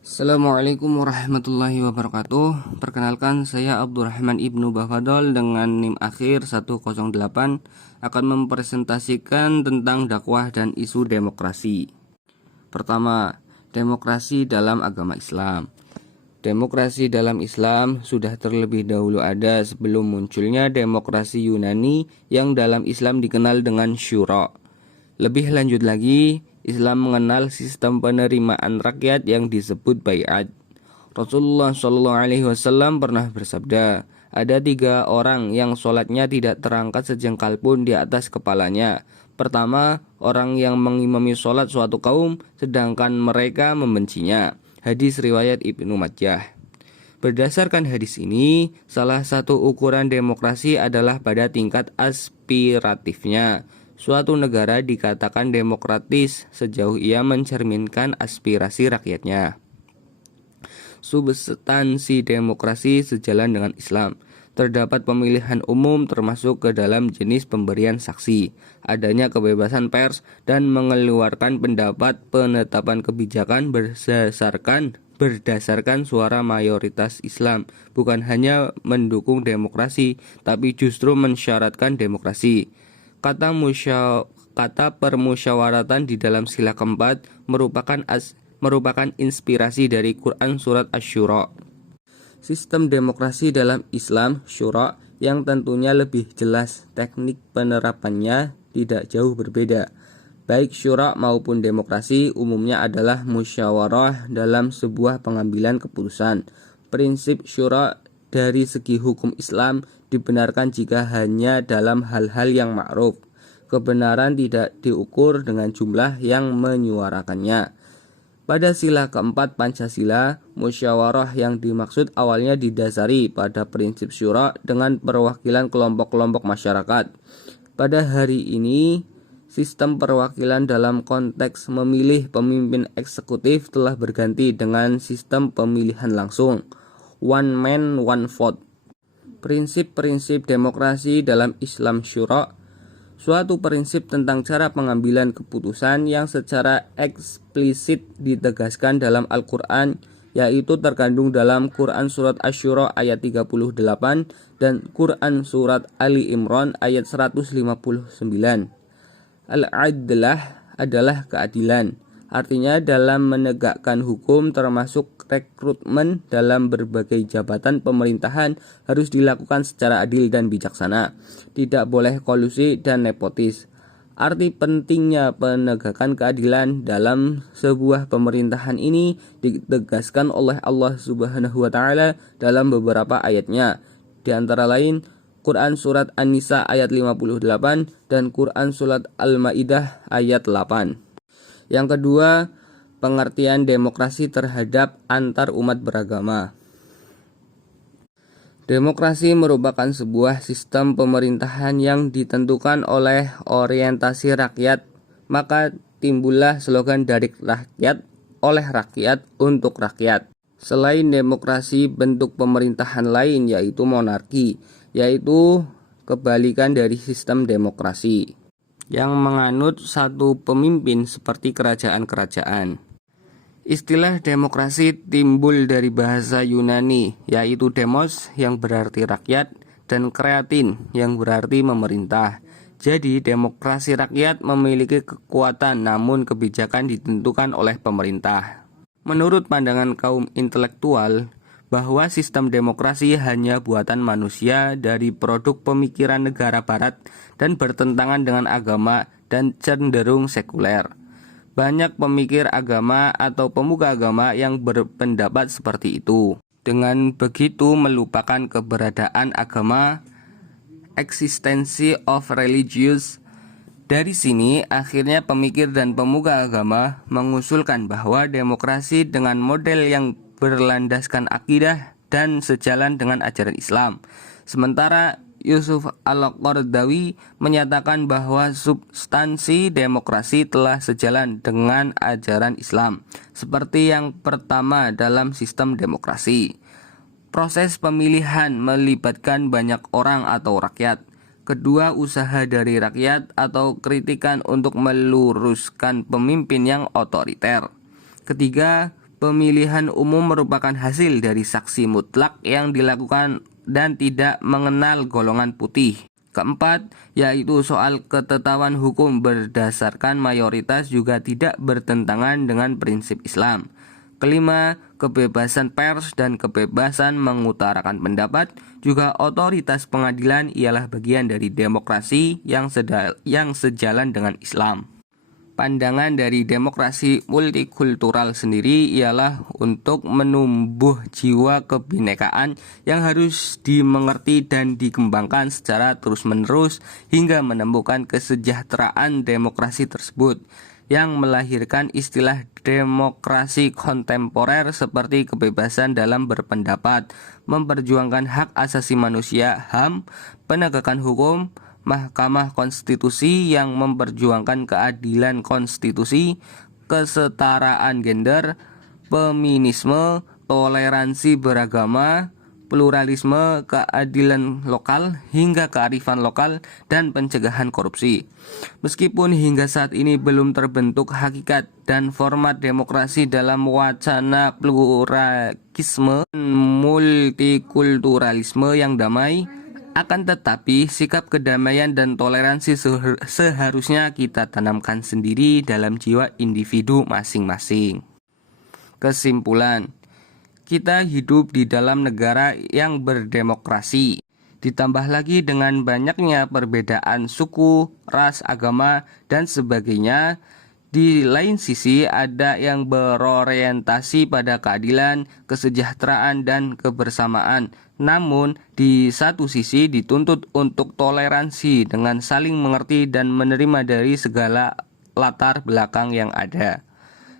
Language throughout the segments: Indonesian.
Assalamualaikum warahmatullahi wabarakatuh. Perkenalkan, saya Abdurrahman Ibnu Bafadol dengan NIM akhir 108 akan mempresentasikan tentang dakwah dan isu demokrasi. Pertama, demokrasi dalam agama Islam. Demokrasi dalam Islam sudah terlebih dahulu ada sebelum munculnya demokrasi Yunani yang dalam Islam dikenal dengan syura. Lebih lanjut lagi, Islam mengenal sistem penerimaan rakyat yang disebut baiat. Rasulullah SAW pernah bersabda, ada 3 orang yang sholatnya tidak terangkat sejengkal pun di atas kepalanya. Pertama, orang yang mengimami sholat suatu kaum, sedangkan mereka membencinya. Hadis riwayat Ibnu Majah. Berdasarkan hadis ini, salah satu ukuran demokrasi adalah pada tingkat aspiratifnya. Suatu negara dikatakan demokratis sejauh ia mencerminkan aspirasi rakyatnya. Substansi demokrasi sejalan dengan Islam. Terdapat pemilihan umum termasuk ke dalam jenis pemberian saksi, adanya kebebasan pers, dan mengeluarkan pendapat. Penetapan kebijakan berdasarkan suara mayoritas Islam, bukan hanya mendukung demokrasi, tapi justru mensyaratkan demokrasi. Kata permusyawaratan di dalam sila keempat merupakan inspirasi dari Quran surat Asy-Syura. Sistem demokrasi dalam Islam syura yang tentunya lebih jelas, teknik penerapannya tidak jauh berbeda. Baik syura maupun demokrasi umumnya adalah musyawarah dalam sebuah pengambilan keputusan. Prinsip syura dari segi hukum Islam dibenarkan jika hanya dalam hal-hal yang ma'ruf. Kebenaran tidak diukur dengan jumlah yang menyuarakannya. Pada sila keempat Pancasila, musyawarah yang dimaksud awalnya didasari pada prinsip syura dengan perwakilan kelompok-kelompok masyarakat. Pada hari ini, sistem perwakilan dalam konteks memilih pemimpin eksekutif telah berganti dengan sistem pemilihan langsung, one man one vote. Prinsip-prinsip demokrasi dalam Islam syura, suatu prinsip tentang cara pengambilan keputusan yang secara eksplisit ditegaskan dalam Al-Quran, yaitu terkandung dalam Quran surat Asy-Syura ayat 38 dan Quran surat Ali Imran ayat 159. Al-adlah adalah keadilan. Artinya dalam menegakkan hukum termasuk rekrutmen dalam berbagai jabatan pemerintahan harus dilakukan secara adil dan bijaksana. Tidak boleh kolusi dan nepotis. Arti pentingnya penegakan keadilan dalam sebuah pemerintahan ini ditegaskan oleh Allah Subhanahu wa taala dalam beberapa ayatnya. Di antara lain Quran surat An-Nisa ayat 58 dan Quran surat Al-Maidah ayat 8. Yang kedua, pengertian demokrasi terhadap antar umat beragama. Demokrasi merupakan sebuah sistem pemerintahan yang ditentukan oleh orientasi rakyat, maka timbullah slogan dari rakyat, oleh rakyat, untuk rakyat. Selain demokrasi, bentuk pemerintahan lain yaitu monarki, yaitu kebalikan dari sistem demokrasi, yang menganut satu pemimpin seperti kerajaan-kerajaan. Istilah demokrasi timbul dari bahasa Yunani, yaitu demos yang berarti rakyat dan kreatin yang berarti memerintah. Jadi demokrasi rakyat memiliki kekuatan, namun kebijakan ditentukan oleh pemerintah. Menurut pandangan kaum intelektual, bahwa sistem demokrasi hanya buatan manusia dari produk pemikiran negara barat dan bertentangan dengan agama dan cenderung sekuler. Banyak pemikir agama atau pemuka agama yang berpendapat seperti itu. Dengan begitu melupakan keberadaan agama, eksistensi of religious. Dari sini akhirnya pemikir dan pemuka agama mengusulkan bahwa demokrasi dengan model yang berlandaskan akidah dan sejalan dengan ajaran Islam. Sementara Yusuf Al-Qaradawi menyatakan bahwa substansi demokrasi telah sejalan dengan ajaran Islam. Seperti yang pertama dalam sistem demokrasi, proses pemilihan melibatkan banyak orang atau rakyat. Kedua, usaha dari rakyat atau kritikan untuk meluruskan pemimpin yang otoriter. Ketiga, Pemilihan umum merupakan hasil dari saksi mutlak yang dilakukan dan tidak mengenal golongan putih. Keempat, yaitu soal ketetapan hukum berdasarkan mayoritas juga tidak bertentangan dengan prinsip Islam. Kelima, kebebasan pers dan kebebasan mengutarakan pendapat, juga otoritas pengadilan ialah bagian dari demokrasi yang sejalan dengan Islam. Pandangan dari demokrasi multikultural sendiri ialah untuk menumbuh jiwa kebinekaan yang harus dimengerti dan dikembangkan secara terus-menerus hingga menemukan kesejahteraan demokrasi tersebut, yang melahirkan istilah demokrasi kontemporer seperti kebebasan dalam berpendapat, memperjuangkan hak asasi manusia (HAM), penegakan hukum, Mahkamah Konstitusi yang memperjuangkan keadilan konstitusi, kesetaraan gender, feminisme, toleransi beragama, pluralisme, keadilan lokal, hingga kearifan lokal dan pencegahan korupsi. Meskipun hingga saat ini belum terbentuk hakikat dan format demokrasi dalam wacana pluralisme multikulturalisme yang damai, akan tetapi sikap kedamaian dan toleransi seharusnya kita tanamkan sendiri dalam jiwa individu masing-masing. Kesimpulan, kita hidup di dalam negara yang berdemokrasi. Ditambah lagi dengan banyaknya perbedaan suku, ras, agama, dan sebagainya. Di lain sisi ada yang berorientasi pada keadilan, kesejahteraan, dan kebersamaan. Namun di satu sisi dituntut untuk toleransi dengan saling mengerti dan menerima dari segala latar belakang yang ada.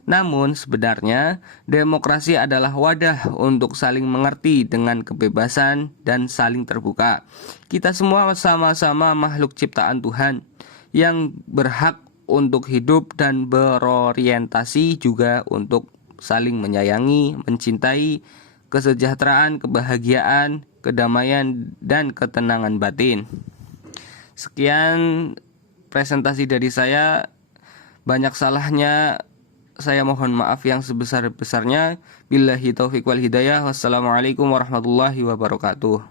Namun sebenarnya demokrasi adalah wadah untuk saling mengerti dengan kebebasan dan saling terbuka. Kita semua sama-sama makhluk ciptaan Tuhan yang berhak untuk hidup dan berorientasi juga untuk saling menyayangi, mencintai, kesejahteraan, kebahagiaan, kedamaian, dan ketenangan batin. Sekian presentasi dari saya. Banyak salahnya, saya mohon maaf yang sebesar-besarnya. Billahi taufiq wal hidayah. Wassalamualaikum warahmatullahi wabarakatuh.